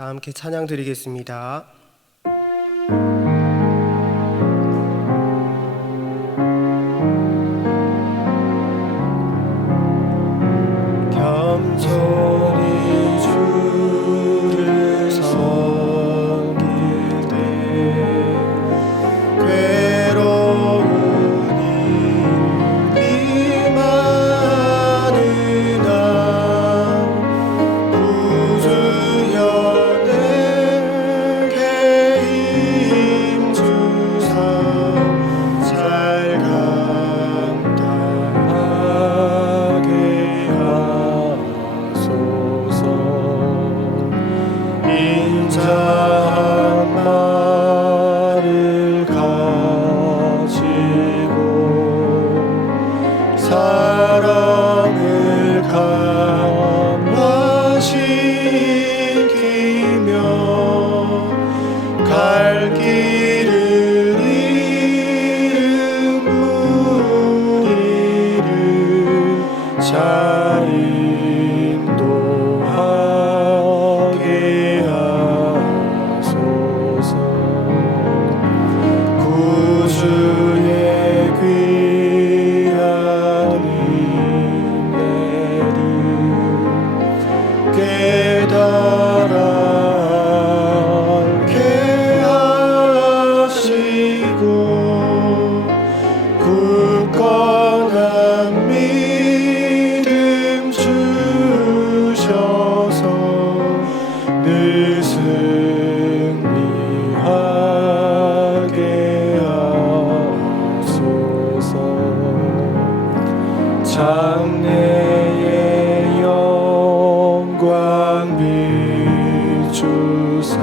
다 함께 찬양 드리겠습니다. 겸손히 주를 섬길 때 괴로운 일이 많으나 부주여 내게 힘주사 잘 감당하게 하소서. 인자한 말을 가지고 사랑을 감화시키며 갈 길을 잃은 무리를 잘 인도하게 하소서. 구주의 귀한 은혜를 깨달아 알게 하시고 굳건한 믿음 주셔서 늘 승리하게 하소서. 장래의 영광 비추사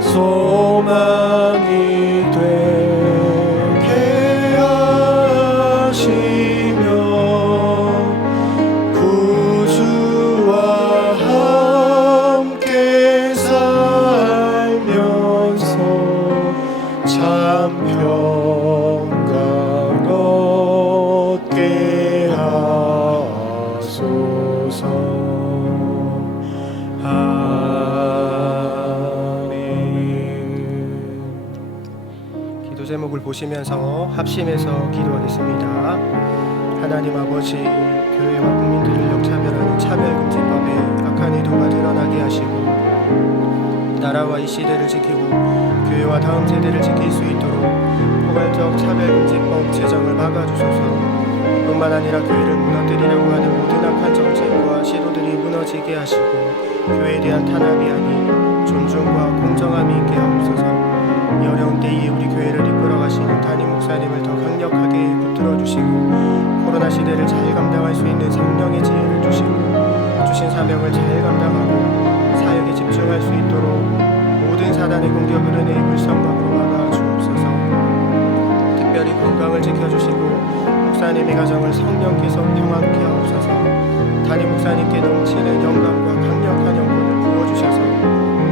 소망이 되게 하시며 구주와 함께 살면서 참 평강 얻게 하소서. 아멘. 기도 제목을 보시면서 합심해서 기도하겠습니다. 하나님 아버지, 교회와 국민들을 역차별하는 차별금지법의 악한 의도가 드러나게 하시고 나라와 이 시대를 지키고 교회와 다음 세대를 지킬 수 있도록 포괄적 차별금지법 제정을 막아주소서. 뿐만 아니라 교회를 무너뜨리려고 하는 모든 악한 정책과 시도들이 무너지게 하시고 교회에 대한 탄압이 아닌 존중과 공정함이 있게 하옵소서. 이 어려운 때에 우리 교회를 이끌어가시는 담임 목사님을 더 강력하게 붙들어주시고 코로나 시대를 잘 감당할 수 있는 성령의 지혜를 주시고 주신 사명을 잘 감당하고 사역에 집중할 수 있도록 모든 사단의 공격을 은혜의 불성각으로 막아 주옵소서. 특별히 건강을 지켜주시고 목사님의 가정을 성령께서 평안케 하옵소서. 담임 목사님께 넘치는 영감과 강력한 영혼을 부어주셔서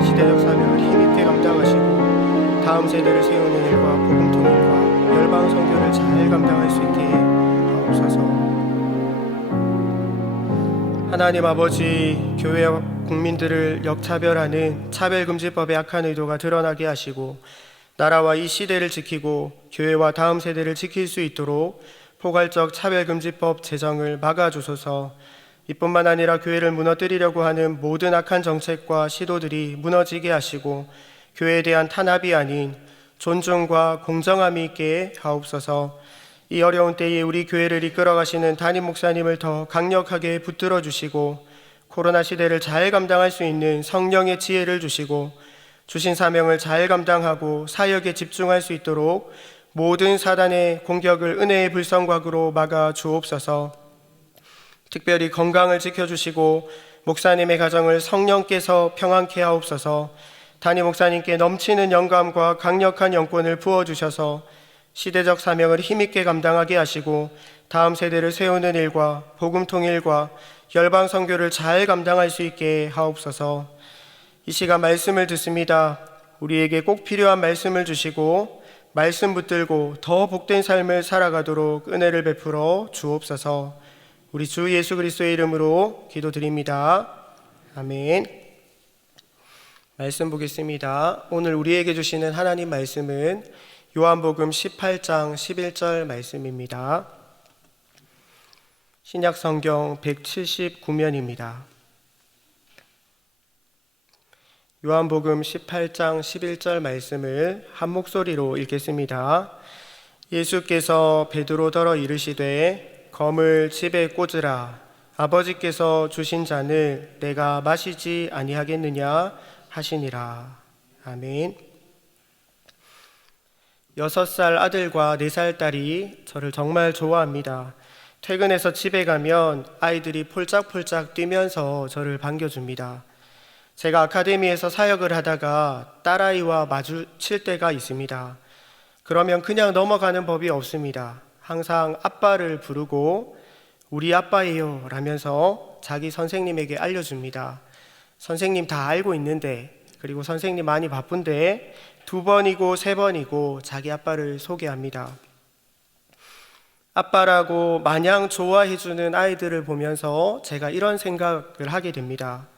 시대적 사명을 힘있게 감당하시고 다음 세대를 세우는 일과 복음 통일과 열방 선교를 잘 감당할 수 있게 하옵소서. 하나님 아버지, 교회와 국민들을 역차별하는 차별금지법의 악한 의도가 드러나게 하시고 나라와 이 시대를 지키고 교회와 다음 세대를 지킬 수 있도록 포괄적 차별금지법 제정을 막아주소서. 이뿐만 아니라 교회를 무너뜨리려고 하는 모든 악한 정책과 시도들이 무너지게 하시고 교회에 대한 탄압이 아닌 존중과 공정함이 있게 하옵소서. 이 어려운 때에 우리 교회를 이끌어가시는 담임 목사님을 더 강력하게 붙들어 주시고 코로나 시대를 잘 감당할 수 있는 성령의 지혜를 주시고 주신 사명을 잘 감당하고 사역에 집중할 수 있도록 모든 사단의 공격을 은혜의 불성곽으로 막아 주옵소서. 특별히 건강을 지켜주시고 목사님의 가정을 성령께서 평안케 하옵소서. 담임 목사님께 넘치는 영감과 강력한 영권을 부어주셔서 시대적 사명을 힘있게 감당하게 하시고 다음 세대를 세우는 일과 복음 통일과 열방 선교를 잘 감당할 수 있게 하옵소서. 이 시간 말씀을 듣습니다. 우리에게 꼭 필요한 말씀을 주시고 말씀 붙들고 더 복된 삶을 살아가도록 은혜를 베풀어 주옵소서. 우리 주 예수 그리스도의 이름으로 기도드립니다. 아멘. 말씀 보겠습니다. 오늘 우리에게 주시는 하나님 말씀은 요한복음 18장 11절 말씀입니다. 신약성경 179면입니다. 요한복음 18장 11절 말씀을 한 목소리로 읽겠습니다. 예수께서 베드로더러 이르시되 검을 집에 꽂으라. 아버지께서 주신 잔을 내가 마시지 아니하겠느냐 하시니라. 아멘. 6살 아들과 4살 딸이 저를 정말 좋아합니다. 퇴근해서 집에 가면 아이들이 폴짝폴짝 뛰면서 저를 반겨줍니다. 제가 아카데미에서 사역을 하다가 딸아이와 마주칠 때가 있습니다. 그러면 그냥 넘어가는 법이 없습니다. 항상 아빠를 부르고 우리 아빠예요 라면서 자기 선생님에게 알려줍니다. 선생님 다 알고 있는데, 그리고 선생님 많이 바쁜데 2번이고 3번이고 자기 아빠를 소개합니다. 아빠라고 마냥 좋아해주는 아이들을 보면서 제가 이런 생각을 하게 됩니다.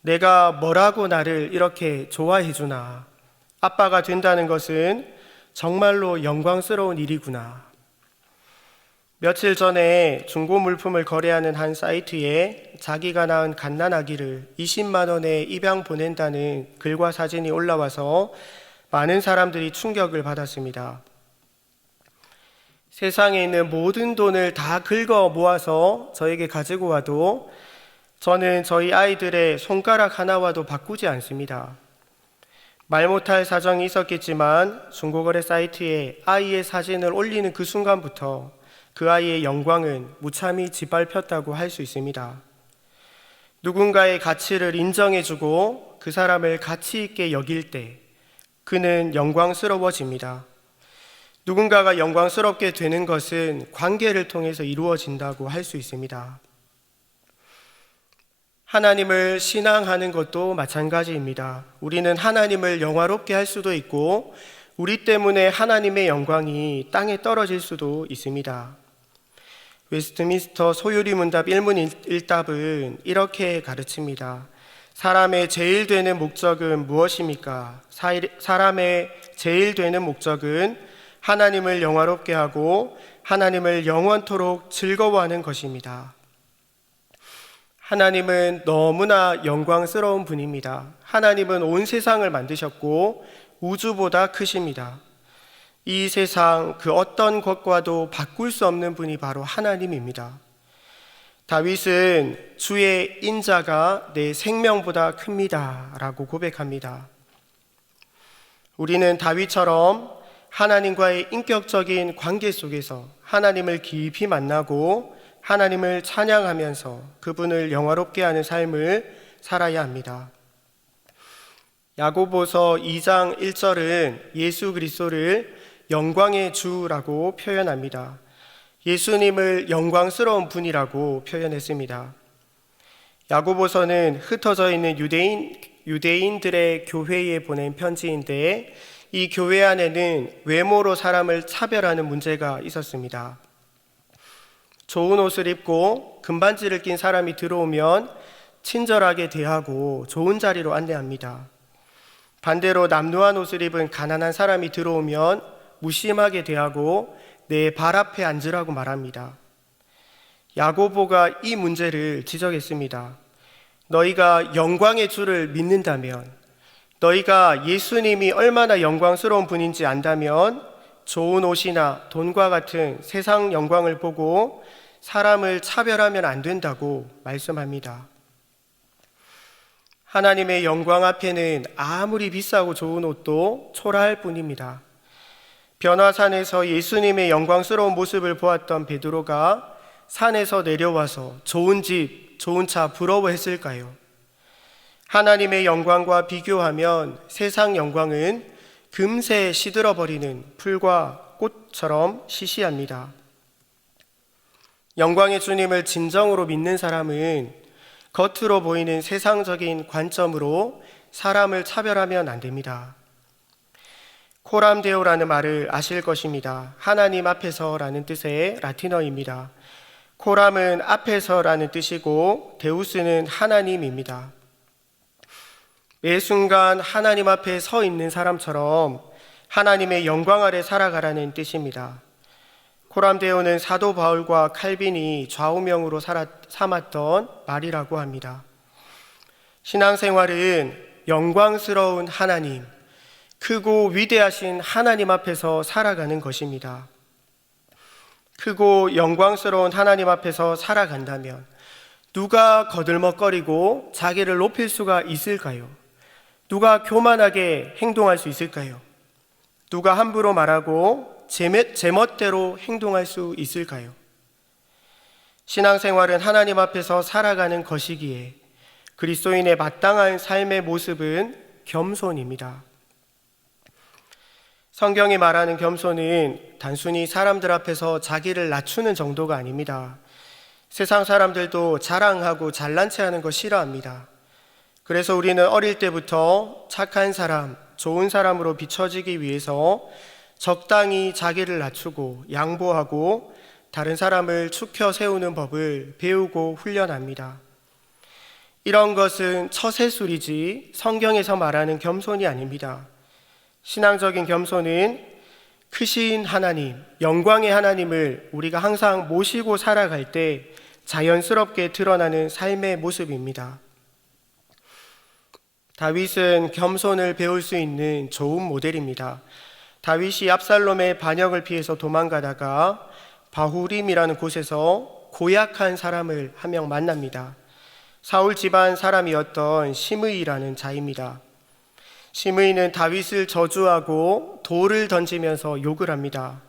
내가 뭐라고 나를 이렇게 좋아해주나? 아빠가 된다는 것은 정말로 영광스러운 일이구나. 며칠 전에 중고 물품을 거래하는 한 사이트에 자기가 낳은 갓난아기를 20만 원에 입양 보낸다는 글과 사진이 올라와서 많은 사람들이 충격을 받았습니다. 세상에 있는 모든 돈을 다 긁어 모아서 저에게 가지고 와도 저는 저희 아이들의 손가락 하나와도 바꾸지 않습니다. 말 못할 사정이 있었겠지만 중고거래 사이트에 아이의 사진을 올리는 그 순간부터 그 아이의 영광은 무참히 짓밟혔다고 할 수 있습니다. 누군가의 가치를 인정해주고 그 사람을 가치 있게 여길 때 그는 영광스러워집니다. 누군가가 영광스럽게 되는 것은 관계를 통해서 이루어진다고 할 수 있습니다. 하나님을 신앙하는 것도 마찬가지입니다. 우리는 하나님을 영화롭게 할 수도 있고 우리 때문에 하나님의 영광이 땅에 떨어질 수도 있습니다. 웨스트민스터 소유리 문답 1문 1답은 이렇게 가르칩니다. 사람의 제일 되는 목적은 무엇입니까? 사람의 제일 되는 목적은 하나님을 영화롭게 하고 하나님을 영원토록 즐거워하는 것입니다. 하나님은 너무나 영광스러운 분입니다. 하나님은 온 세상을 만드셨고 우주보다 크십니다. 이 세상 그 어떤 것과도 바꿀 수 없는 분이 바로 하나님입니다. 다윗은 주의 인자가 내 생명보다 큽니다 라고 고백합니다. 우리는 다윗처럼 하나님과의 인격적인 관계 속에서 하나님을 깊이 만나고 하나님을 찬양하면서 그분을 영화롭게 하는 삶을 살아야 합니다. 야고보서 2장 1절은 예수 그리스도를 영광의 주라고 표현합니다. 예수님을 영광스러운 분이라고 표현했습니다. 야고보서는 흩어져 있는 유대인들의 교회에 보낸 편지인데 이 교회 안에는 외모로 사람을 차별하는 문제가 있었습니다. 좋은 옷을 입고 금반지를 낀 사람이 들어오면 친절하게 대하고 좋은 자리로 안내합니다. 반대로 남루한 옷을 입은 가난한 사람이 들어오면 무심하게 대하고 내 발 앞에 앉으라고 말합니다. 야고보가 이 문제를 지적했습니다. 너희가 영광의 주를 믿는다면, 너희가 예수님이 얼마나 영광스러운 분인지 안다면 좋은 옷이나 돈과 같은 세상 영광을 보고 사람을 차별하면 안 된다고 말씀합니다. 하나님의 영광 앞에는 아무리 비싸고 좋은 옷도 초라할 뿐입니다. 변화산에서 예수님의 영광스러운 모습을 보았던 베드로가 산에서 내려와서 좋은 집, 좋은 차 부러워했을까요? 하나님의 영광과 비교하면 세상 영광은 금세 시들어버리는 풀과 꽃처럼 시시합니다. 영광의 주님을 진정으로 믿는 사람은 겉으로 보이는 세상적인 관점으로 사람을 차별하면 안 됩니다. 코람데오라는 말을 아실 것입니다. 하나님 앞에서라는 뜻의 라틴어입니다. 코람은 앞에서라는 뜻이고 데우스는 하나님입니다. 매 순간 하나님 앞에 서 있는 사람처럼 하나님의 영광 아래 살아가라는 뜻입니다. 코람데오는 사도 바울과 칼빈이 좌우명으로 삼았던 말이라고 합니다. 신앙생활은 영광스러운 하나님, 크고 위대하신 하나님 앞에서 살아가는 것입니다. 크고 영광스러운 하나님 앞에서 살아간다면 누가 거들먹거리고 자기를 높일 수가 있을까요? 누가 교만하게 행동할 수 있을까요? 누가 함부로 말하고 제멋대로 행동할 수 있을까요? 신앙생활은 하나님 앞에서 살아가는 것이기에 그리스도인의 마땅한 삶의 모습은 겸손입니다. 성경이 말하는 겸손은 단순히 사람들 앞에서 자기를 낮추는 정도가 아닙니다. 세상 사람들도 자랑하고 잘난 체 하는 거 싫어합니다. 그래서 우리는 어릴 때부터 착한 사람, 좋은 사람으로 비춰지기 위해서 적당히 자기를 낮추고 양보하고 다른 사람을 축혀 세우는 법을 배우고 훈련합니다. 이런 것은 처세술이지 성경에서 말하는 겸손이 아닙니다. 신앙적인 겸손은 크신 하나님, 영광의 하나님을 우리가 항상 모시고 살아갈 때 자연스럽게 드러나는 삶의 모습입니다. 다윗은 겸손을 배울 수 있는 좋은 모델입니다. 다윗이 압살롬의 반역을 피해서 도망가다가 바후림이라는 곳에서 고약한 사람을 한 명 만납니다. 사울 집안 사람이었던 시므이라는 자입니다. 시므이는 다윗을 저주하고 돌을 던지면서 욕을 합니다.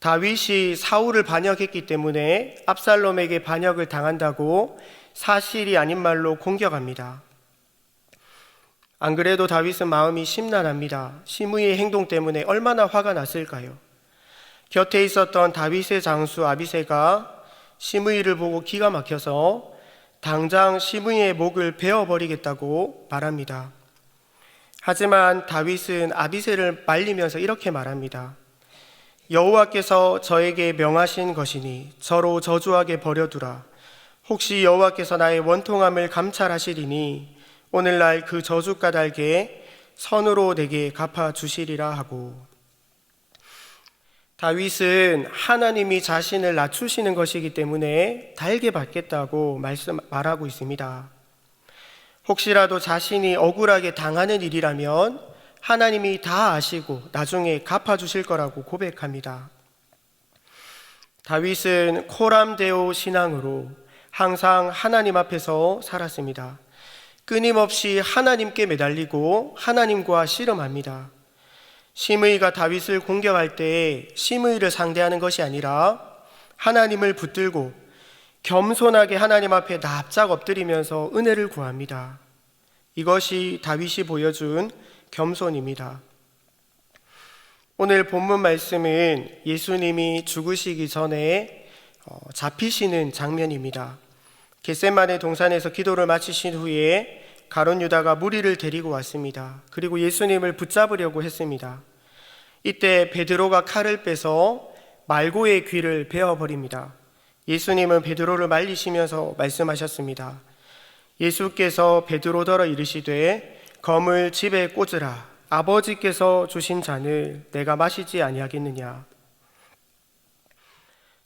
다윗이 사울을 반역했기 때문에 압살롬에게 반역을 당한다고 사실이 아닌 말로 공격합니다. 안 그래도 다윗은 마음이 심란합니다. 시므이의 행동 때문에 얼마나 화가 났을까요? 곁에 있었던 다윗의 장수 아비새가 시므이를 보고 기가 막혀서 당장 시므이의 목을 베어버리겠다고 말합니다. 하지만 다윗은 아비새를 말리면서 이렇게 말합니다. 여호와께서 저에게 명하신 것이니 저로 저주하게 버려두라. 혹시 여호와께서 나의 원통함을 감찰하시리니 오늘날 그 저주 까닭에 선으로 내게 갚아주시리라 하고, 다윗은 하나님이 자신을 낮추시는 것이기 때문에 달게 받겠다고 말하고 있습니다. 혹시라도 자신이 억울하게 당하는 일이라면 하나님이 다 아시고 나중에 갚아주실 거라고 고백합니다. 다윗은 코람데오 신앙으로 항상 하나님 앞에서 살았습니다. 끊임없이 하나님께 매달리고 하나님과 씨름합니다. 시므이가 다윗을 공격할 때 시므이를 상대하는 것이 아니라 하나님을 붙들고 겸손하게 하나님 앞에 납작 엎드리면서 은혜를 구합니다. 이것이 다윗이 보여준 겸손입니다. 오늘 본문 말씀은 예수님이 죽으시기 전에 잡히시는 장면입니다. 겟세마네 동산에서 기도를 마치신 후에 가룟 유다가 무리를 데리고 왔습니다. 그리고 예수님을 붙잡으려고 했습니다. 이때 베드로가 칼을 빼서 말고의 귀를 베어버립니다. 예수님은 베드로를 말리시면서 말씀하셨습니다. 예수께서 베드로더러 이르시되 검을 집에 꽂으라. 아버지께서 주신 잔을 내가 마시지 아니하겠느냐.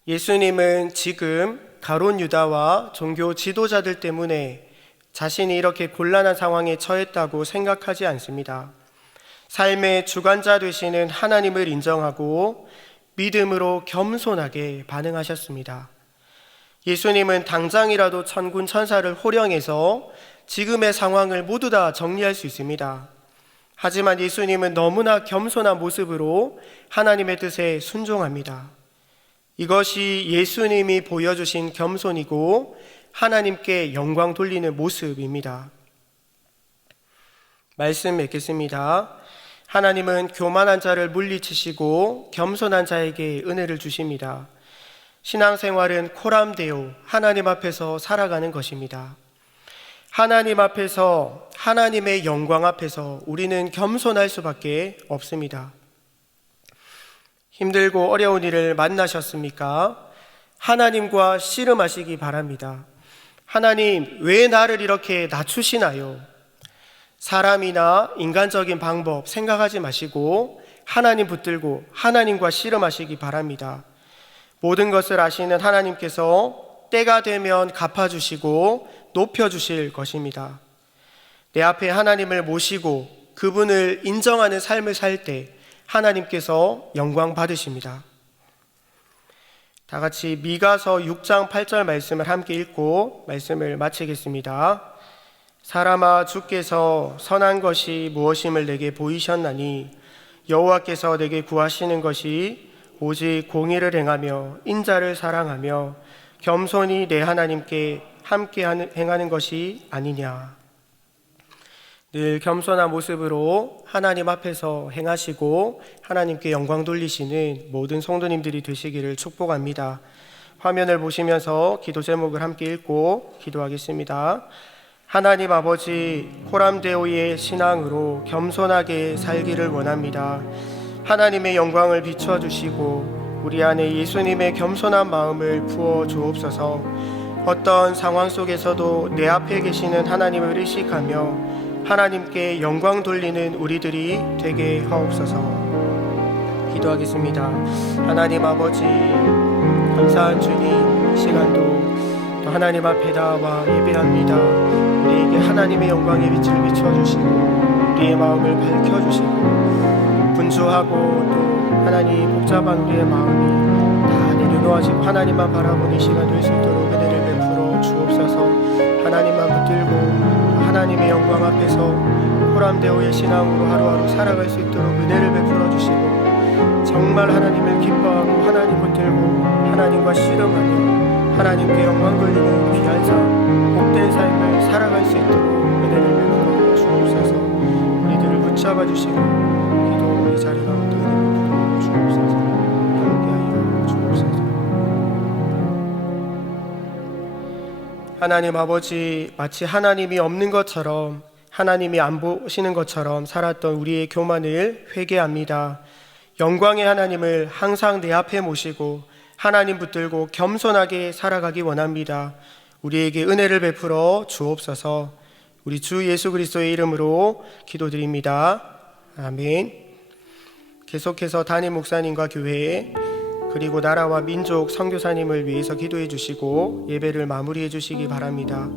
예수님은 지금 가룟 유다와 종교 지도자들 때문에 자신이 이렇게 곤란한 상황에 처했다고 생각하지 않습니다. 삶의 주관자 되시는 하나님을 인정하고 믿음으로 겸손하게 반응하셨습니다. 예수님은 당장이라도 천군 천사를 호령해서 지금의 상황을 모두 다 정리할 수 있습니다. 하지만 예수님은 너무나 겸손한 모습으로 하나님의 뜻에 순종합니다. 이것이 예수님이 보여주신 겸손이고 하나님께 영광 돌리는 모습입니다. 말씀 맺겠습니다. 하나님은 교만한 자를 물리치시고 겸손한 자에게 은혜를 주십니다. 신앙생활은 코람데오, 하나님 앞에서 살아가는 것입니다. 하나님 앞에서, 하나님의 영광 앞에서 우리는 겸손할 수밖에 없습니다. 힘들고 어려운 일을 만나셨습니까? 하나님과 씨름하시기 바랍니다. 하나님, 왜 나를 이렇게 낮추시나요? 사람이나 인간적인 방법 생각하지 마시고 하나님 붙들고 하나님과 씨름하시기 바랍니다. 모든 것을 아시는 하나님께서 때가 되면 갚아주시고 높여주실 것입니다. 내 앞에 하나님을 모시고 그분을 인정하는 삶을 살 때 하나님께서 영광 받으십니다. 다 같이 미가서 6장 8절 말씀을 함께 읽고 말씀을 마치겠습니다. 사람아, 주께서 선한 것이 무엇임을 내게 보이셨나니 여호와께서 내게 구하시는 것이 오직 공의를 행하며 인자를 사랑하며 겸손히 내 하나님께 함께 행하는 것이 아니냐. 늘 겸손한 모습으로 하나님 앞에서 행하시고 하나님께 영광 돌리시는 모든 성도님들이 되시기를 축복합니다. 화면을 보시면서 기도 제목을 함께 읽고 기도하겠습니다. 하나님 아버지, 코람데오의 신앙으로 겸손하게 살기를 원합니다. 하나님의 영광을 비춰주시고 우리 안에 예수님의 겸손한 마음을 부어 주옵소서. 어떤 상황 속에서도 내 앞에 계시는 하나님을 의식하며 하나님께 영광 돌리는 우리들이 되게 하옵소서. 기도하겠습니다. 하나님 아버지, 감사한 주님, 이 시간도 또 하나님 앞에 나와 예배합니다. 우리에게 하나님의 영광의 빛을 비춰주시고 우리의 마음을 밝혀주시고 분주하고 또 하나님 복잡한 우리의 마음이 다 내려놓아지고 하나님만 바라보는 이 시간 될 수 있도록 은혜를 베풀어 주옵소서. 하나님만 붙들고 하나님의 영광 앞에서 코람데오의 신앙으로 하루하루 살아갈 수 있도록 은혜를 베풀어 주시고 정말 하나님을 기뻐하고 하나님 붙들고 하나님과 씨름하며 하나님께 영광 돌리는 귀한 삶, 복된 삶을 살아갈 수 있도록 은혜를 베풀어 주옵소서. 우리들을 붙잡아 주시고 기도 이 자리 가운데 은혜를 베풀어 주옵소서. 함께하여 주옵소서. 하나님 아버지, 마치 하나님이 없는 것처럼 하나님이 안 보시는 것처럼 살았던 우리의 교만을 회개합니다. 영광의 하나님을 항상 내 앞에 모시고 하나님 붙들고 겸손하게 살아가기 원합니다. 우리에게 은혜를 베풀어 주옵소서. 우리 주 예수 그리스도의 이름으로 기도드립니다. 아멘. 계속해서 담임 목사님과 교회 그리고 나라와 민족 선교사님을 위해서 기도해 주시고 예배를 마무리해 주시기 바랍니다.